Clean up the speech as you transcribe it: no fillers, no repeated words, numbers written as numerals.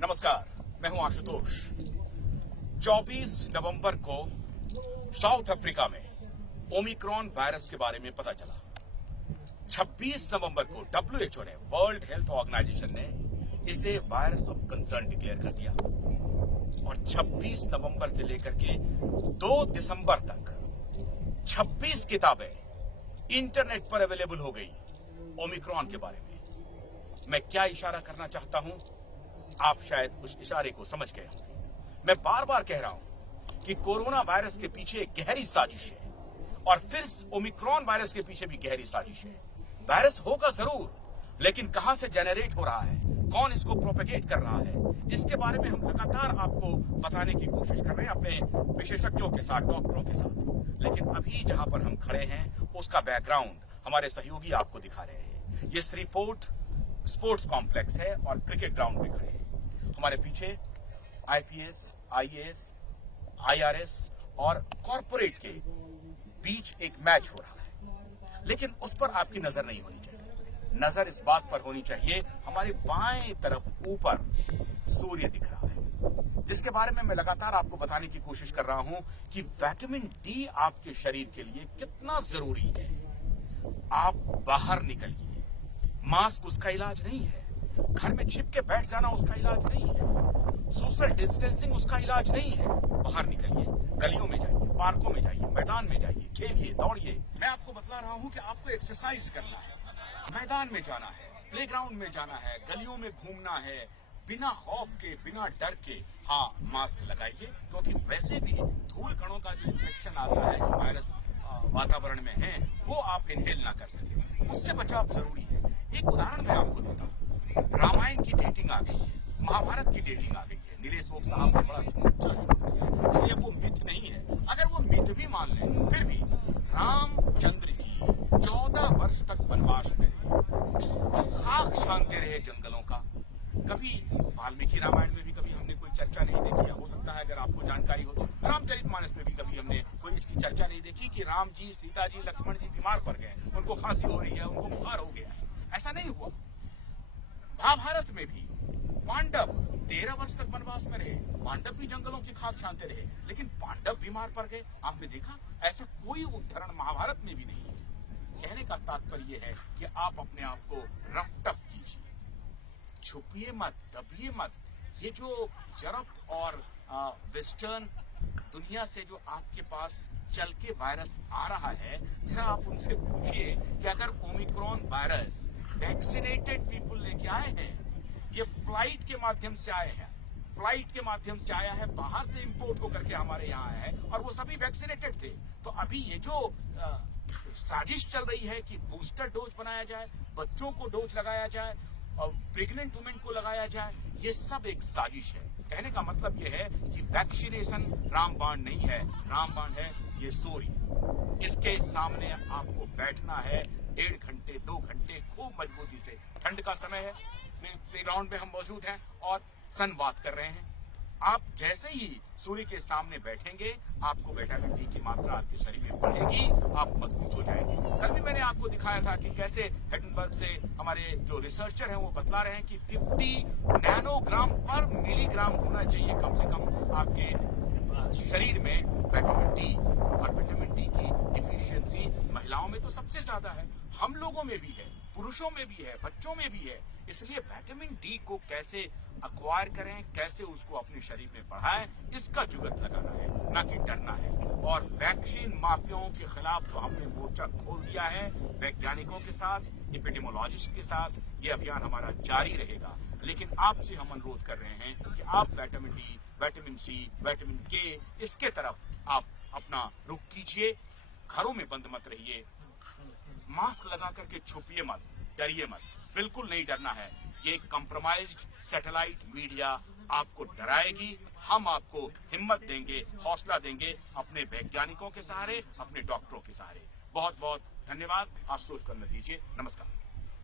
नमस्कार, मैं हूं आशुतोष। 24 नवंबर को साउथ अफ्रीका में ओमिक्रॉन वायरस के बारे में पता चला। 26 नवंबर को WHO ने, वर्ल्ड हेल्थ ऑर्गेनाइजेशन ने इसे वायरस ऑफ कंसर्न डिक्लेयर कर दिया और 26 नवंबर से लेकर के 2 दिसंबर तक 26 किताबें इंटरनेट पर अवेलेबल हो गई ओमिक्रॉन के बारे में। मैं क्या इशारा करना चाहता हूं, आप शायद उस इशारे को समझ गए होंगे। मैं बार बार कह रहा हूं कि कोरोना वायरस के पीछे एक गहरी साजिश है और फिर ओमिक्रॉन वायरस के पीछे भी गहरी साजिश है। वायरस होगा जरूर, लेकिन कहां से जेनरेट हो रहा है, कौन इसको प्रोपेगेट कर रहा है, इसके बारे में हम लगातार आपको बताने की कोशिश कर रहे हैं अपने विशेषज्ञों के साथ, डॉक्टरों के साथ। लेकिन अभी जहां पर हम खड़े हैं उसका बैकग्राउंड हमारे सहयोगी आपको दिखा रहे हैं। ये श्री फोर्ट स्पोर्ट्स कॉम्प्लेक्स है और क्रिकेट ग्राउंड में खड़े हैं। हमारे पीछे IPS, IAS, IRS और कॉर्पोरेट के बीच एक मैच हो रहा है, लेकिन उस पर आपकी नजर नहीं होनी चाहिए। नजर इस बात पर होनी चाहिए, हमारे बाएं तरफ ऊपर सूर्य दिख रहा है, जिसके बारे में मैं लगातार आपको बताने की कोशिश कर रहा हूं कि विटामिन डी आपके शरीर के लिए कितना जरूरी है। आप बाहर निकलिए, मास्क उसका इलाज नहीं है, घर में छिप के बैठ जाना उसका इलाज नहीं है, सोशल डिस्टेंसिंग उसका इलाज नहीं है। बाहर निकलिए, गलियों में जाइए, पार्कों में जाइए, मैदान में जाइए, खेलिए, दौड़िए। मैं आपको बतला रहा हूं कि आपको एक्सरसाइज करना है, मैदान में जाना है, प्लेग्राउंड में जाना है, गलियों में घूमना है, बिना खौफ के, बिना डर के। हाँ, मास्क लगाइए, क्योंकि वैसे भी धूल कणों का जो इन्फेक्शन आता है, जो वायरस वातावरण में है, वो आप इनहेल ना कर सके, उससे बचाव जरूरी है। एक उदाहरण मैं आपको देता हूँ। रामायण की डेटिंग आ गई है, महाभारत की डेटिंग आ गई है। नीलेश ओक साहब ने बड़ा अच्छा शोध किया है, इसलिए वो मिथ नहीं है। अगर वो मिथ भी मान लें, फिर भी रामचंद्र जी 14 वर्ष तक वनवास में रहे, खाक छानते रहे जंगलों का। कभी वाल्मीकि रामायण में भी कभी हमने कोई चर्चा नहीं देखी है। हो सकता है अगर आपको जानकारी हो तो रामचरितमानस में भी कभी हमने कोई इसकी चर्चा नहीं देखी कि राम जी, सीता जी, लक्ष्मण जी बीमार पड़ गए, उनको खांसी हो रही है, उनको बुखार हो गया है। ऐसा नहीं हुआ। महाभारत में भी पांडव 13 वर्ष तक वनवास में रहे, पांडव भी जंगलों की खाक छानते रहे, लेकिन पांडव बीमार पड़ गए। आपने देखा? ऐसा कोई उदाहरण महाभारत में भी नहीं है। कहने का तात्पर्य यह है कि आप अपने आप को रफ टफ कीजिए, छुपिए मत, दबिए मत। ये जो यूरोप और वेस्टर्न दुनिया से जो आपके पास चल के वायरस आ रहा है, जरा आप उनसे पूछिए कि अगर ओमिक्रॉन वायरस वैक्सीनेटेड पीपल लेके आए हैं, ये फ्लाइट के माध्यम से आए हैं, फ्लाइट के माध्यम से आया है, बाहर से इंपोर्ट होकर के हमारे यहाँ आया है और वो सभी वैक्सीनेटेड थे, तो अभी ये जो साजिश चल रही है कि बूस्टर डोज बनाया जाए, बच्चों को डोज लगाया जाए और प्रेग्नेंट वुमेन को लगाया जाए, ये सब एक साजिश है। कहने का मतलब ये है कि वैक्सीनेशन रामबाण नहीं है, रामबाण है ये सूर्य। इसके सामने आपको बैठना है 1.5 घंटे, 2 घंटे खूब मजबूती से। ठंड का समय है, प्लेग्राउंड में हम मौजूद हैं और संवाद कर रहे हैं। आप जैसे ही सूर्य के सामने बैठेंगे, आपको विटामिन डी की मात्रा आपके शरीर में बढ़ेगी, आप मजबूत हो जाएंगे। कल भी मैंने आपको दिखाया था कि कैसे हेटनबर्ग से हमारे जो रिसर्चर हैं वो बतला रहे हैं कि 50 नैनोग्राम पर मिलीग्राम होना चाहिए कम से कम आपके शरीर में विटामिन डी। और विटामिन डी की डिफिशियंसी महिलाओं में तो सबसे ज्यादा है, हम लोगों में भी है, पुरुषों में भी है, बच्चों में भी है। इसलिए विटामिन डी को कैसे अक्वायर करें, कैसे उसको अपने शरीर में बढ़ाएं, इसका जुगत लगाना है, ना कि डरना है। और वैक्सीन माफियाओं के खिलाफ तो हमने मोर्चा खोल दिया है, वैज्ञानिकों के साथ, एपिडेमोलॉजिस्ट के साथ ये अभियान हमारा जारी रहेगा। लेकिन आपसे हम अनुरोध कर रहे हैं कि आप vitamin D, vitamin C, vitamin K, इसके तरफ आप अपना रुख कीजिए। घरों में बंद मत रहिए, मास्क लगा करके छुपिए मत, डरिए मत, बिल्कुल नहीं डरना है। ये कंप्रोमाइज्ड सैटेलाइट मीडिया आपको डराएगी, हम आपको हिम्मत देंगे, हौसला देंगे अपने वैज्ञानिकों के सहारे, अपने डॉक्टरों के सहारे। बहुत बहुत धन्यवाद। आशुतोष करने दीजिए। नमस्कार।